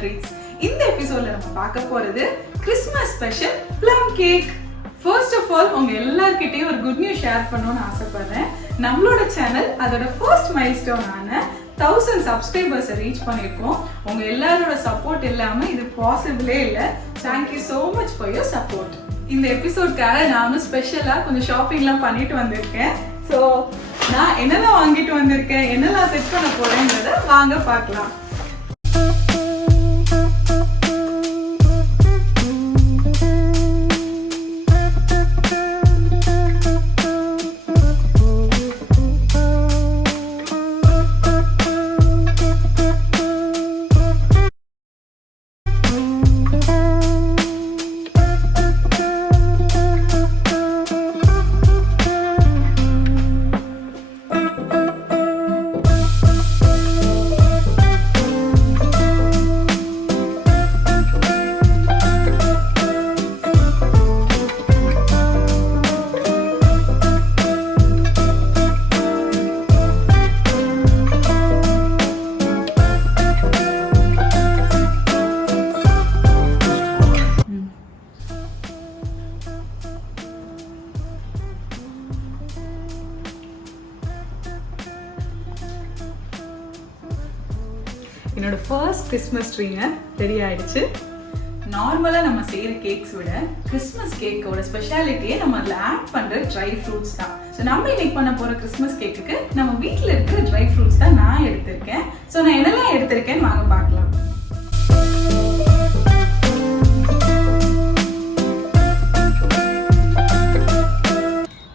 Treats. இந்த எபிசோட்ல நம்ம பார்க்க போறது Christmas special plum cake. First of all உங்க எல்லார்கிட்டயும் ஒரு குட் நியூஸ் ஷேர் பண்ணணும்னு ஆசைப்படுறேன். நம்மளோட சேனல் அதோட ஃபர்ஸ்ட் மைல்ஸ்டோன் ஆன 1000 சப்ஸ்கிரைபர்ஸை ரீச் பண்ணியிருக்கோம். உங்க எல்லாரோட சப்போர்ட் இல்லாம இது பாசிபிளே இல்லை. Thank you so much for your support. இந்த எபிசோட்காக நானும் ஸ்பெஷலா கொஞ்சம் ஷாப்பிங்லாம் பண்ணிட்டு வந்திருக்கேன். ஸோ நான் என்னெல்லாம் வாங்கிட்டு வந்திருக்கேன், என்னெல்லாம் செட் பண்ண போறேன்றத வாங்க பார்க்கலாம். என்னோட ஃபர்ஸ்ட் கிறிஸ்மஸ் ட்ரீங்க ரெடி ஆயிடுச்சு. நார்மலாக நம்ம செய்கிற கேக்ஸ் விட கிறிஸ்மஸ் கேக்கோட ஸ்பெஷாலிட்டியே நம்ம அதில் ஆட் பண்ணுற ட்ரை ஃப்ரூட்ஸ் தான். ஸோ நம்ம இன்னைக்கு பண்ண போகிற கிறிஸ்மஸ் கேக்குக்கு நம்ம வீட்டில் இருக்கிற ட்ரை ஃப்ரூட்ஸ் தான் நான் எடுத்திருக்கேன். ஸோ நான் என்னெல்லாம் எடுத்திருக்கேன்னு வாங்க பார்க்கலாம்.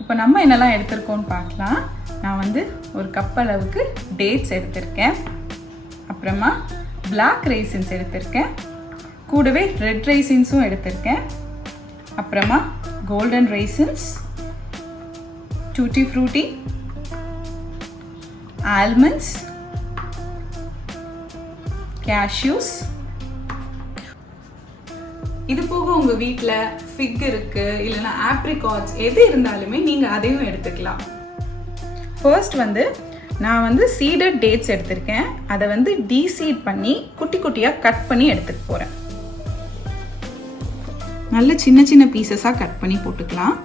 இப்போ நம்ம என்னெல்லாம் எடுத்திருக்கோம்னு பார்க்கலாம். நான் ஒரு கப் அளவுக்கு டேட்ஸ் எடுத்திருக்கேன். அப்புறமா பிளாக் ரைசின்ஸ் எடுத்திருக்கேன். கூடவே ரெட் ரைசின்ஸும் எடுத்திருக்கேன். அப்புறமா golden raisins, tutti frutti, almonds, cashews. இது போக உங்கள் வீட்டில் ஃபிக் இருக்கு, இல்லைன்னா ஆப்ரிகாட்ஸ் எது இருந்தாலுமே நீங்கள் அதையும் எடுத்துக்கலாம். ஃபர்ஸ்ட் நான் சீடட் டேட்ஸ் எடுத்திருக்கேன். அதை டீசீட் பண்ணி குட்டி குட்டியாக கட் பண்ணி எடுத்துட்டு போகிறேன். நல்ல சின்ன சின்ன பீசஸாக கட் பண்ணி போட்டுக்கலாம்.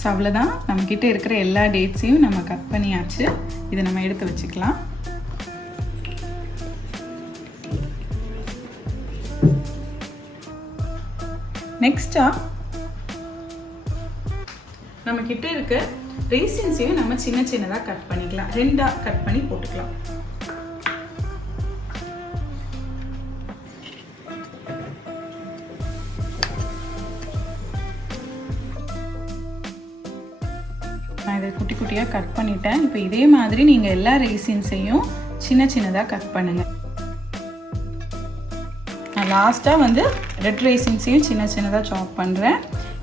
ஸோ அவ்வளோதான், நம்மக்கிட்ட இருக்கிற எல்லா டேட்ஸையும் நம்ம கட் பண்ணியாச்சு. இதை நம்ம எடுத்து வச்சுக்கலாம். நெக்ஸ்ட்டாக நம்மக்கிட்ட இருக்க ரேசின்ஸையும் நம்ம சின்ன சின்னதாக கட் பண்ணிக்கலாம். ரெண்டாக கட் பண்ணி போட்டுக்கலாம். நான் இதை குட்டி குட்டியாக கட் பண்ணிட்டேன். இப்போ இதே மாதிரி நீங்கள் எல்லா ரேசின்ஸையும் சின்ன சின்னதாக கட் பண்ணுங்கள். நான் லாஸ்ட்டாக ரெட் ரேசின்ஸையும் சின்ன சின்னதாக சாப் பண்ணுறேன்.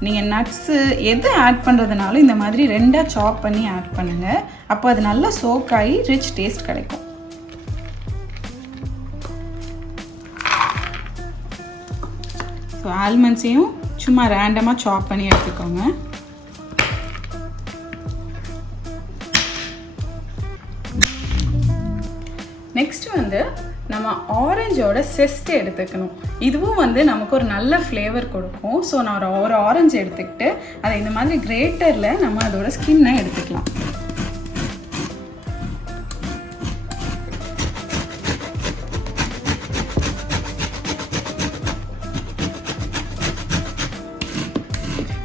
நீங்கள் நட்ஸு எது ஆட் பண்ணுறதுனாலும் இந்த மாதிரி ரெண்டாக சாப் பண்ணி ஆட் பண்ணுங்கள். அப்போ அது நல்லா சோக் ஆகி ரிச் டேஸ்ட் கிடைக்கும். ஸோ ஆல்மண்ட்ஸையும் சும்மா ரேண்டமாக சாப் பண்ணி எடுத்துக்கோங்க. நெக்ஸ்ட் நம்ம ஆரஞ்சோட செஸ்ட் எடுத்துக்கணும். இதுவும் நமக்கு ஒரு நல்ல ஃப்ளேவர் கொடுக்கும். ஸோ நான் ஒரு ஆரஞ்சு எடுத்துக்கிட்டு அதை இந்த மாதிரி கிரேட்டரில் நம்ம அதோட ஸ்கின்னை எடுத்துக்கலாம்.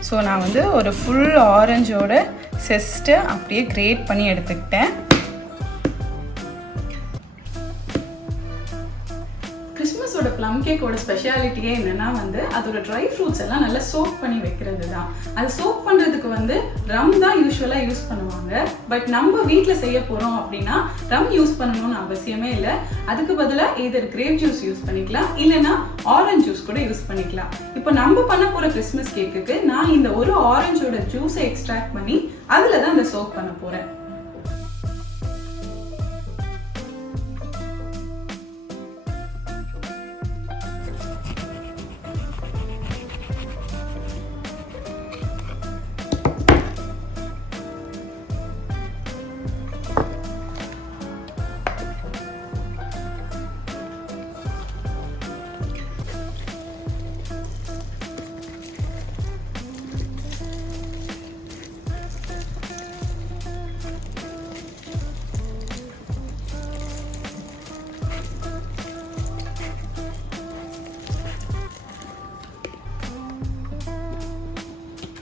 ஸோ நான் ஒரு ஃபுல் ஆரஞ்சோட செஸ்ட்டை அப்படியே கிரேட் பண்ணி எடுத்துக்கிட்டேன். கிறிஸ்மஸோட ப்ளம் கேக்கோட ஸ்பெஷாலிட்டியே என்னன்னா அதோட ட்ரை ஃப்ரூட்ஸ் எல்லாம் நல்லா சோக் பண்ணி வைக்கிறது தான். அது சோக் பண்ணுறதுக்கு ரம் தான் யூஸ்வலாக யூஸ் பண்ணுவாங்க. பட் நம்ம வீட்டில் செய்ய போகிறோம் அப்படின்னா ரம் யூஸ் பண்ணணும்னு அவசியமே இல்லை. அதுக்கு பதிலாக எதர் கிரேப் ஜூஸ் யூஸ் பண்ணிக்கலாம், இல்லைன்னா ஆரஞ்ச் ஜூஸ் கூட யூஸ் பண்ணிக்கலாம். இப்போ நம்ம பண்ண போகிற கிறிஸ்மஸ் கேக்குக்கு நான் இந்த ஒரு ஆரஞ்சோட ஜூஸை எக்ஸ்ட்ராக்ட் பண்ணி அதில் தான் அதை சோக் பண்ண போகிறேன்.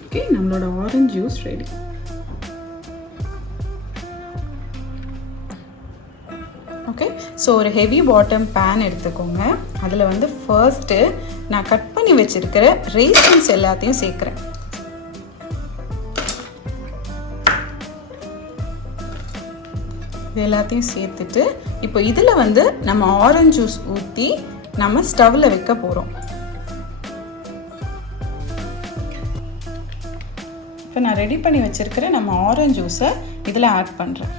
ஓகே, நம்மளோட orange juice ready. Okay, so ஒரு ஹெவி பாட்டம் பேன் எடுத்துக்கோங்க. அதில் வந்து ஃபர்ஸ்ட்டு நான் கட் பண்ணி வச்சுருக்கிற ரேசின்ஸ் எல்லாத்தையும் சேர்க்குறேன். இது எல்லாத்தையும் சேர்த்துட்டு இப்போ இதில் வந்து நம்ம ஆரஞ்சு ஜூஸ் ஊற்றி நம்ம ஸ்டவ்வில் வைக்க போகிறோம். இப்போ நான் ரெடி பண்ணி வச்சுருக்கிற நம்ம ஆரஞ்சு ஜூஸை இதில் ஆட் பண்ணுறேன்.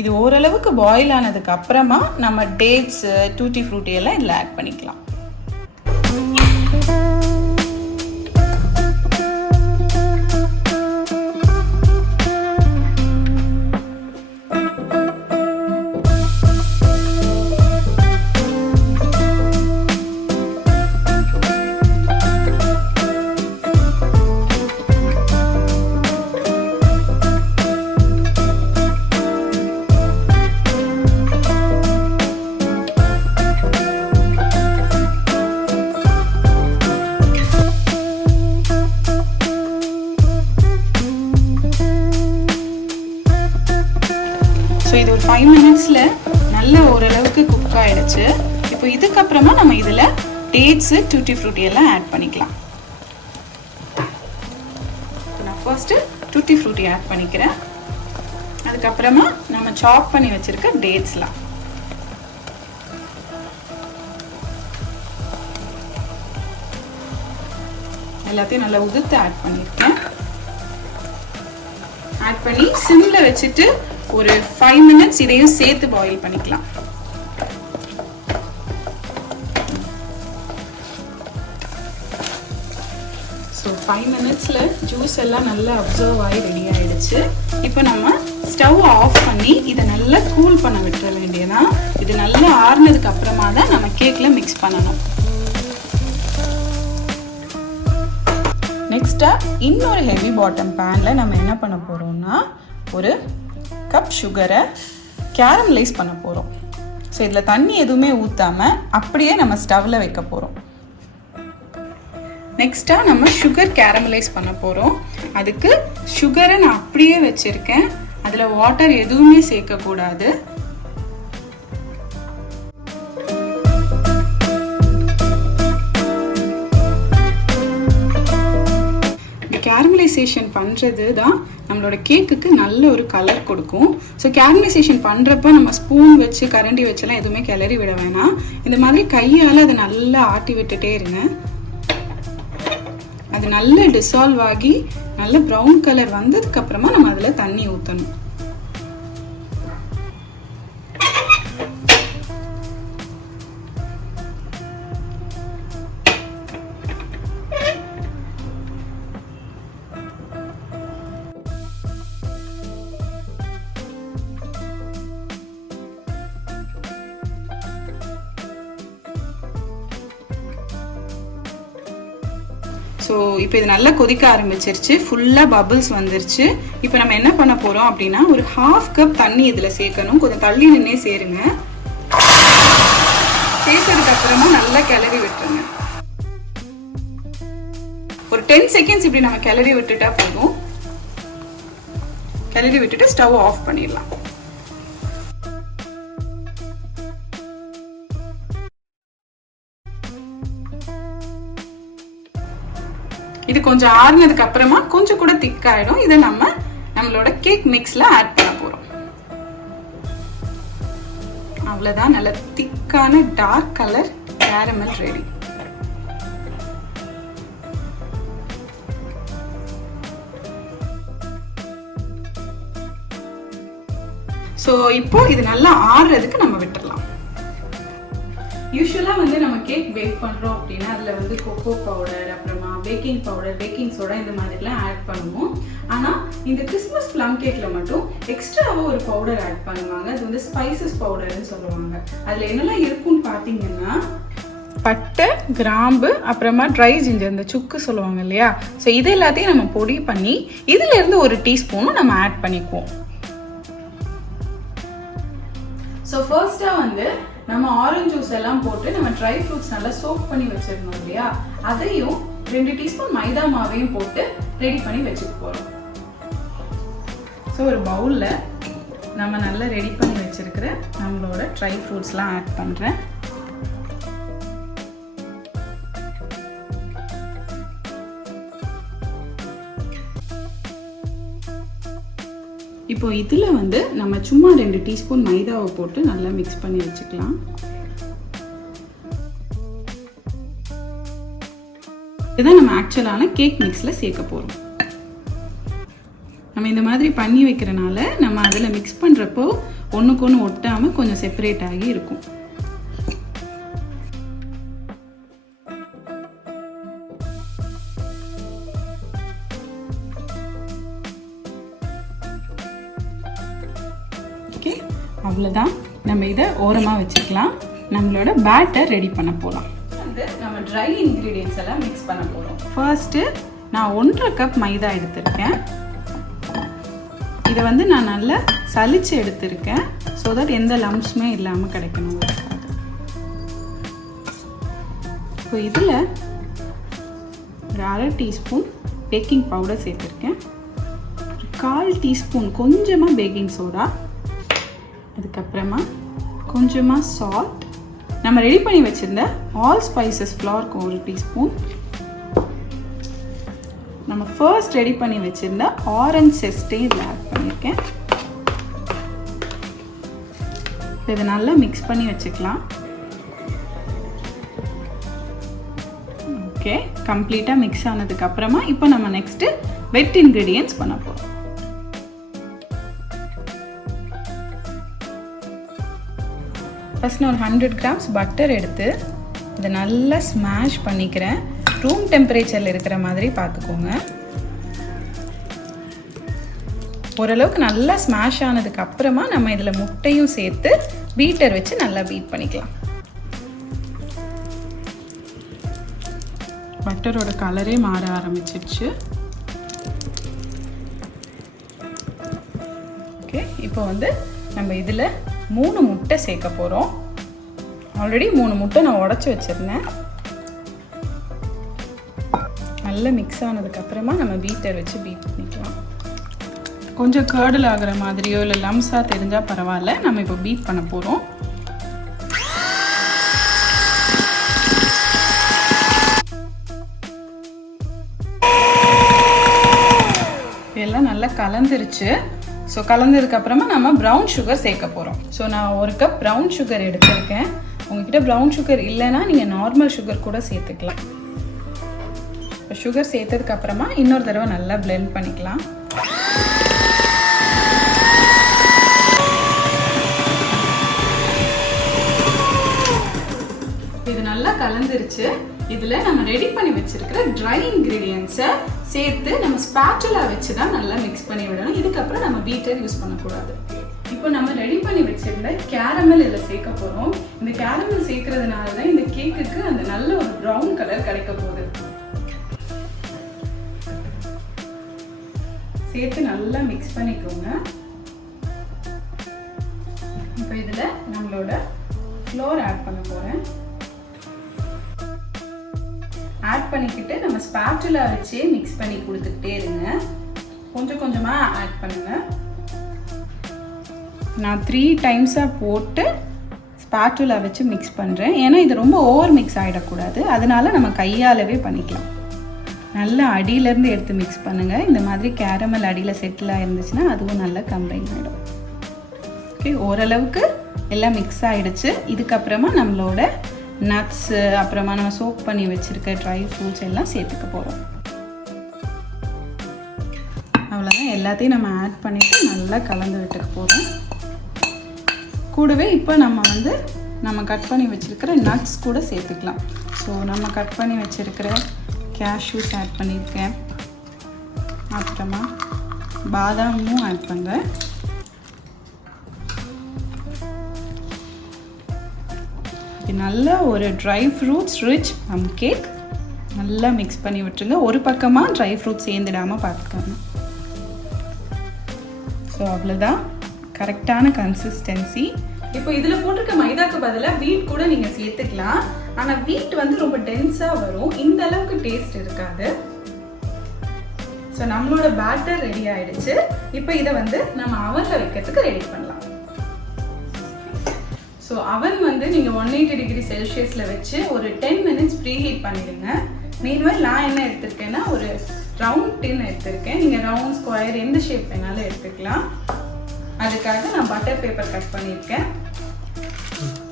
இது ஓரளவுக்கு பாயில் ஆனதுக்கு அப்புறமா நம்ம டேட்ஸ், டூட்டி ஃப்ரூட்டி எல்லாம் இதில் ஆட் பண்ணிக்கலாம். ஸோ இது ஒரு 5 மினிட்ஸில் நல்ல ஓரளவுக்கு குக் ஆகிடுச்சு. இப்போ இதுக்கப்புறமா நம்ம இதில் டேட்ஸு, டூட்டி ஃப்ரூட்டி எல்லாம் ஆட் பண்ணிக்கலாம். நான் ஃபர்ஸ்ட்டு டூட்டி ஃப்ரூட்டி ஆட் பண்ணிக்கிறேன். அதுக்கப்புறமா நம்ம சாப் பண்ணி வச்சுருக்க டேட்ஸ்லாம். எல்லாத்தையும் நல்லா உதுத்து ஆட் பண்ணியிருக்கேன். ஆட் பண்ணி சிம்மில் வச்சுட்டு ஒரு 5 மினிட்ஸ் இதையும் சேர்த்து பாயில் பண்ணிக்கலாம். ஸோ 5 மினிட்ஸில் ஜூஸ் எல்லாம் நல்லா அப்சர்வ் ஆகி ரெடி ஆகிடுச்சு. இப்போ நம்ம ஸ்டவ் ஆஃப் பண்ணி இதை நல்லா கூல் பண்ண விட்டுற வேண்டியதான். இது நல்லா ஆறுனதுக்கு அப்புறமா தான் நம்ம கேக்கில் மிக்ஸ் பண்ணணும். நெக்ஸ்ட்டாக இன்னொரு ஹெவி பாட்டம் பேனில் நம்ம என்ன பண்ண போகிறோம்னா ஒரு கப் சுகரை கேரமலைஸ் பண்ண போகிறோம். ஸோ இதில் தண்ணி எதுவுமே ஊற்றாமல் அப்படியே நம்ம ஸ்டவ்வில் வைக்க போகிறோம். நெக்ஸ்ட்டாக நம்ம சுகர் கேரமலைஸ் பண்ண போகிறோம். அதுக்கு சுகரை நான் அப்படியே வச்சுருக்கேன். அதில் வாட்டர் எதுவுமே சேர்க்கக்கூடாது. கேரமலைசேஷன் பண்ணுறது தான் நம்மளோட கேக்குக்கு நல்ல ஒரு கலர் கொடுக்கும். ஸோ கேரமலைசேஷன் பண்ணுறப்போ நம்ம ஸ்பூன் வச்சு கரண்டி வச்செல்லாம் எதுவுமே கிளறி விட வேணாம். இந்த மாதிரி கையால் அதை நல்லா ஆட்டி விட்டுட்டே இருங்க. அது நல்லா டிசால்வ் ஆகி நல்ல ப்ரௌன் கலர் வந்ததுக்கப்புறமா நம்ம அதில் தண்ணி ஊற்றணும். ஸோ இப்போ இது நல்லா கொதிக்க ஆரம்பிச்சிருச்சு. ஃபுல்லாக பபிள்ஸ் வந்துருச்சு. இப்போ நம்ம என்ன பண்ண போகிறோம் அப்படின்னா ஒரு 1/2 கப் தண்ணி இதில் சேர்க்கணும். கொஞ்சம் தள்ளி நின்னே சேருங்க. சேர்த்ததுக்கு அப்புறமா நல்லா கிளறி விட்டுருங்க. ஒரு 10 செகண்ட்ஸ் இப்படி நம்ம கிளறி விட்டுட்டா போதும். கிளறி விட்டுட்டு ஸ்டவ் ஆஃப் பண்ணிடலாம். இது கொஞ்சம் ஆறுனதுக்கு அப்புறமா கொஞ்சம் கூட திக் ஆயிடும். இதை நம்மளோட கேக் மிக்ஸ்ல ஆட் பண்ண போறோம். அவ்வளவுதான், நல்ல திக்கான dark colour caramel ready. So இப்போ இது நல்லா ஆறுறதுக்கு நம்ம விட்டுடலாம். யூஸ்வலாக வந்து நம்ம கேக் பேக் பண்ணுறோம் அப்படின்னா அதில் வந்து கொக்கோ பவுடர், அப்புறமா பேக்கிங் பவுடர், பேக்கிங் சோடா இந்த மாதிரிலாம் ஆட் பண்ணுவோம். ஆனால் இந்த கிறிஸ்மஸ் ப்ளம் கேக்கில் மட்டும் எக்ஸ்ட்ராவாக ஒரு பவுடர் ஆட் பண்ணுவாங்க. அது வந்து ஸ்பைசஸ் பவுடர்னு சொல்லுவாங்க. அதில் என்னெல்லாம் இருக்குன்னு பார்த்தீங்கன்னா பட்டை, கிராம்பு, அப்புறமா ட்ரை ஜிஞ்சர், இந்த சுக்கு சொல்லுவாங்க இல்லையா. ஸோ இது எல்லாத்தையும் நம்ம பொடி பண்ணி இதிலேருந்து ஒரு டீஸ்பூனும் நம்ம ஆட் பண்ணிக்குவோம். ஸோ ஃபர்ஸ்ட்டாக வந்து நம்ம ஆரஞ்சு ஜூஸ் எல்லாம் போட்டு நம்ம ட்ரை ஃப்ரூட்ஸ் நல்லா சோக் பண்ணி வச்சிருந்தோம் இல்லையா, அதையும் 2 டீஸ்பூன் மைதா மாவையும் போட்டு ரெடி பண்ணி வச்சுக்க போறோம். ஸோ ஒரு பவுல்ல நம்ம நல்லா ரெடி பண்ணி வச்சிருக்கிற நம்மளோட ட்ரை ஃப்ரூட்ஸ்லாம் ஆட் பண்றேன். இப்போ இதில் வந்து நம்ம சும்மா 2 டீஸ்பூன் மைதாவை போட்டு நல்லா மிக்ஸ் பண்ணி வச்சுக்கலாம். இதுதான் நம்ம ஆக்சுவலான கேக் மிக்ஸில் சேர்க்க போகிறோம். நம்ம இந்த மாதிரி பண்ணி வைக்கிறனால நம்ம அதில் மிக்ஸ் பண்ணுறப்போ ஒன்றுக்கு ஒன்று ஒட்டாமல் கொஞ்சம் செப்பரேட் ஆகி இருக்கும். ஓகே, அவ்வளோதான். நம்ம இதை ஓரமாக வச்சுக்கலாம். நம்மளோட பேட்டர் ரெடி பண்ண போகலாம். வந்து நம்ம ட்ரை இன்க்ரீடியன்ஸ் எல்லாம் மிக்ஸ் பண்ண போகிறோம். ஃபர்ஸ்ட்டு நான் 1.5 கப் மைதா எடுத்திருக்கேன். இதை வந்து நான் நல்லா சலிச்சு எடுத்திருக்கேன். ஸோ தட் எந்த லம்ப்ஸுமே இல்லாமல் கிடைக்கணும். இப்போ இதில் ஒரு 1/2 டீஸ்பூன் பேக்கிங் பவுடர் சேர்த்துருக்கேன். ஒரு 1/4 டீஸ்பூன் கொஞ்சமாக பேக்கிங் சோடா, அதுக்கப்புறமா கொஞ்சமாக சால்ட், நம்ம ரெடி பண்ணி வச்சுருந்த ஆல் ஸ்பைசஸ் ஃப்ளோர் 1 டீஸ்பூன், நம்ம ஃபர்ஸ்ட் ரெடி பண்ணி வச்சுருந்த ஆரஞ்ச் செஸ்டே இதில் ஆட் பண்ணியிருக்கேன். இதை நல்லா மிக்ஸ் பண்ணி வச்சுக்கலாம். ஓகே, கம்ப்ளீட்டாக மிக்ஸ் ஆனதுக்கப்புறமா இப்போ நம்ம நெக்ஸ்ட்டு வெட் இன்க்ரீடியன்ட்ஸ் பண்ண போகிறோம். ஃபர்ஸ்ட் நான் ஒரு 100 கிராம்ஸ் பட்டர் எடுத்து இதை நல்லா ஸ்மாஷ் பண்ணிக்கிறேன். ரூம் டெம்பரேச்சரில் இருக்கிற மாதிரி பார்த்துக்கோங்க. ஓரளவுக்கு நல்லா ஸ்மாஷ் ஆனதுக்கு அப்புறமா நம்ம இதில் முட்டையும் சேர்த்து பீட்டர் வச்சு நல்லா பீட் பண்ணிக்கலாம். பட்டரோட கலரே மாற ஆரம்பிச்சிடுச்சு. ஓகே, இப்போ வந்து நம்ம இதில் 3 முட்டை சேர்க்க போகிறோம். ஆல்ரெடி 3 முட்டை நான் உடச்சி வச்சுருந்தேன். நல்லா மிக்ஸ் ஆனதுக்கப்புறமா நம்ம பீட்டர் வச்சு பீட் பண்ணிக்கலாம். கொஞ்சம் கர்டில் ஆகிற மாதிரியோ இல்லை லம்ஸாக தெரிஞ்சால் பரவாயில்ல. நம்ம இப்போ பீட் பண்ண போகிறோம். எல்லாம் நல்லா கலந்துருச்சு. ஸோ கலந்ததுக்கப்புறமா நம்ம ப்ரௌன் சுகர் சேர்க்க போகிறோம். ஸோ நான் 1 கப் ப்ரௌன் சுகர் எடுத்திருக்கேன். உங்ககிட்ட ப்ரௌன் சுகர் இல்லைன்னா நீங்கள் நார்மல் சுகர் கூட சேர்த்துக்கலாம். இப்போ சுகர் சேர்த்ததுக்கப்புறமா இன்னொரு தடவை நல்லா பிளெண்ட் பண்ணிக்கலாம். இது நல்லா கலந்துருச்சு. இதில் நம்ம ரெடி பண்ணி வச்சிருக்கிற ட்ரை இன்க்ரீடியன்ஸை சேர்த்து நம்ம ஸ்பாச்சுலா வச்சு தான் நல்லா மிக்ஸ் பண்ணி விடணும். இதுக்கப்புறம் நம்ம பீட்டர் யூஸ் பண்ணக்கூடாது. இப்போ நம்ம ரெடி பண்ணி வச்சிருந்த கேரமல் இதில் சேர்க்க போகிறோம். இந்த கேரமல் சேர்க்கறதுனால தான் இந்த கேக்குக்கு அந்த நல்ல ஒரு ப்ரௌன் கலர் கிடைக்க போகுது. சேர்த்து நல்லா மிக்ஸ் பண்ணிக்கோங்க. இப்போ இதில் நம்மளோட ஃப்ளோர் ஆட் பண்ண போகிறேன். ஆட் பண்ணிக்கிட்டு நம்ம ஸ்பாச்சுலா வச்சே மிக்ஸ் பண்ணி கொடுத்துக்கிட்டே இருங்க. கொஞ்சம் கொஞ்சமாக ஆட் பண்ணுங்க. நான் 3 டைம்ஸாக போட்டு ஸ்பாச்சுலா வச்சு மிக்ஸ் பண்ணுறேன். ஏன்னா இது ரொம்ப ஓவர் மிக்ஸ் ஆகிடக்கூடாது. அதனால நம்ம கையாலவே பண்ணிக்கலாம். நல்லா அடியிலேருந்து எடுத்து மிக்ஸ் பண்ணுங்கள். இந்த மாதிரி கேரமல் அடியில் செட்டில் ஆயிருந்துச்சுன்னா அதுவும் நல்லா கம்பைன் ஆகிடும். ஓகே, ஓரளவுக்கு எல்லாம் மிக்ஸ் ஆகிடுச்சு. இதுக்கப்புறமா நம்மளோட நட்ஸு, அப்புறமா நம்ம சோக் பண்ணி வச்சுருக்க ட்ரை ஃப்ரூட்ஸ் எல்லாம் சேர்த்துக்க போகிறோம். அவ்வளோதான், எல்லாத்தையும் நம்ம ஆட் பண்ணிவிட்டு நல்லா கலந்து விட்டுக்க போகிறோம். கூடவே இப்போ நம்ம கட் பண்ணி வச்சுருக்கிற நட்ஸ் கூட சேர்த்துக்கலாம். ஸோ நம்ம கட் பண்ணி வச்சுருக்கிற கேஷ்யூஸ் ஆட் பண்ணியிருக்கேன். அப்புறமா பாதாமும் ஆட் பண்ணுறேன். நல்ல ஒரு dry fruits rich plum cake நல்லா மிக்ஸ் பண்ணி விட்டுருங்க. ஒரு பக்கமாக ட்ரை ஃப்ரூட்ஸ் சேர்ந்துடாமல் பார்த்துக்கோங்க. ஸோ அவ்வளோதான், கரெக்டான கன்சிஸ்டன்சி. இப்போ இதுல போட்டிருக்க மைதாக்கு பதிலா வீட் கூட நீங்க சேர்த்துக்கலாம். ஆனா வீட் வந்து ரொம்ப டென்ஸா வரும், இந்த அளவுக்கு டேஸ்ட் இருக்காது. ஸோ நம்மளோட பேட்டர் ரெடி ஆயிடுச்சு. இப்போ இதை வந்து நம்ம அவன்ல வைக்கிறதுக்கு ரெடி பண்ணலாம். ஸோ அவன் வந்து நீங்கள் 180 டிகிரி செல்சியஸில் வச்சு ஒரு 10 மினிட்ஸ் ப்ரீ ஹீட் பண்ணிடுங்க. மீன்வெல் நான் என்ன எடுத்திருக்கேன்னா ஒரு ரவுண்ட் டின் எடுத்திருக்கேன். நீங்கள் ரவுண்ட் ஸ்கொயர் எந்த ஷேப் வேணாலும் எடுத்துக்கலாம். அதுக்காக நான் பட்டர் பேப்பர் கட் பண்ணியிருக்கேன்.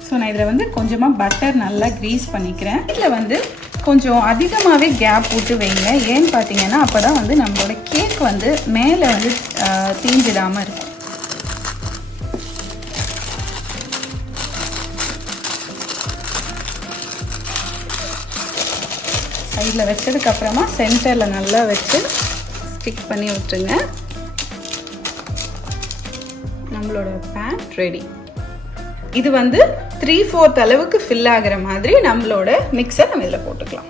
ஸோ நான் இதில் வந்து கொஞ்சமாக பட்டர் நல்லா க்ரீஸ் பண்ணிக்கிறேன். இதில் வந்து கொஞ்சம் அதிகமாகவே கேப் விட்டு வைங்க. ஏன்னு பார்த்தீங்கன்னா அப்போ தான் வந்து நம்மளோட கேக் வந்து மேலே வந்து தீஞ்சிடாமல் இருக்கும். சைடில் வச்சதுக்கப்புறமா சென்டரில் நல்லா வச்சு ஸ்டிக் பண்ணி விட்டுருங்க. நம்மளோட பேன் ரெடி. இது வந்து 3/4 அளவுக்கு ஃபில் ஆகிற மாதிரி நம்மளோட மிக்ஸை நம்ம இதில் போட்டுக்கலாம்.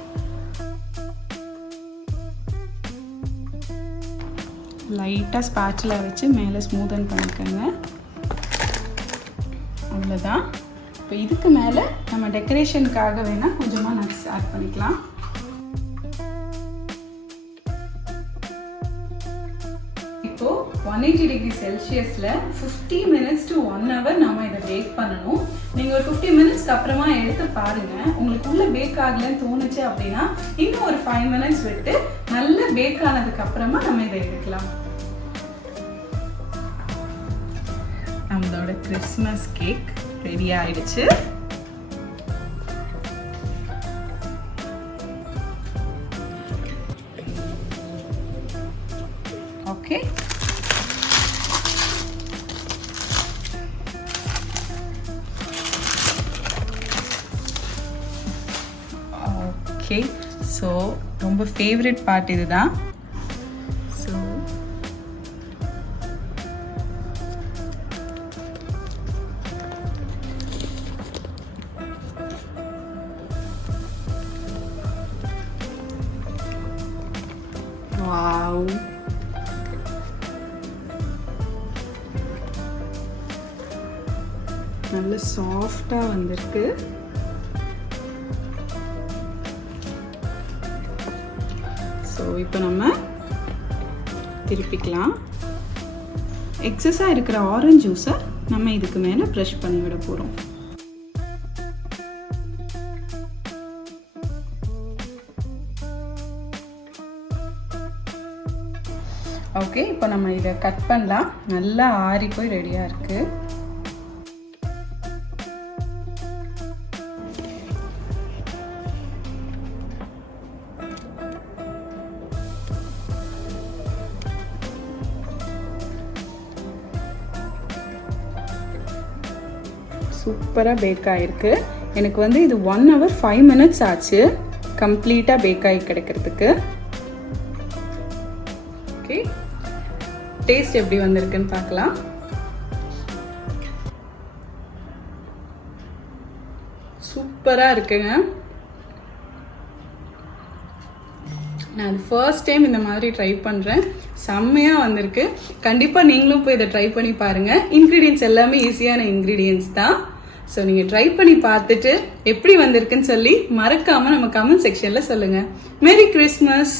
லைட்டாக ஸ்பாட்சில் வச்சு மேலே ஸ்மூதன் பண்ணிக்கோங்க. அவ்வளோதான். இப்போ இதுக்கு மேலே நம்ம டெக்கரேஷனுக்காக வேணால் கொஞ்சமாக நட்ஸ் ஆட் பண்ணிக்கலாம். இப்போ 180 டிகிரி செல்சியஸில் 50 மினிட்ஸ் to 1 hour நம்ம இதை பேக் பண்ணணும். நீங்கள் ஒரு 50 மினிட்ஸ்க்கு அப்புறமா எடுத்து பாருங்கள். உங்களுக்கு உள்ள பேக் ஆகலன்னு தோணுச்சு அப்படின்னா இன்னும் ஒரு 5 மினிட்ஸ் விட்டு நல்லா பேக் ஆனதுக்கு அப்புறமா நம்ம இதை எடுக்கலாம். நம்மளோட கிறிஸ்மஸ் கேக் ரெடி ஆயிடுச்சு. Okay, okay. ஸோ ரொம்ப ஃபேவரட் பார்ட் இதுதான். ஸோ வாவ், நல்ல சாஃப்டா வந்திருக்கு. ஸோ இப்போ நம்ம திருப்பிக்கலாம். எக்ஸஸாக இருக்கிற ஆரஞ்சு ஜூஸை நம்ம இதுக்கு மேலே ப்ரஷ் பண்ணி விட போகிறோம். ஓகே, இப்போ நம்ம இதை கட் பண்ணலாம். நல்லா ஆறி போய் ரெடியாக இருக்குது. சூப்பராக பேக் ஆகிருக்கு. எனக்கு வந்து இது 1 hour 5 minutes ஆச்சு கம்ப்ளீட்டாக பேக் ஆகி கிடைக்கிறதுக்கு. ஓகே, டேஸ்ட் எப்படி வந்திருக்குன்னு பார்க்கலாம். சூப்பராக இருக்குங்க. நான் அது ஃபர்ஸ்ட் டைம் இந்த மாதிரி ட்ரை பண்ணுறேன். செம்மையாக வந்திருக்கு. கண்டிப்பாக நீங்களும் போய் இதை ட்ரை பண்ணி பாருங்கள். இன்க்ரீடியன்ஸ் எல்லாமே ஈஸியான இன்க்ரீடியன்ஸ் தான். ஸோ நீங்கள் ட்ரை பண்ணி பார்த்துட்டு எப்படி வந்திருக்குன்னு சொல்லி மறக்காமல் நம்ம கமெண்ட் செக்ஷனில் சொல்லுங்கள். Merry Christmas.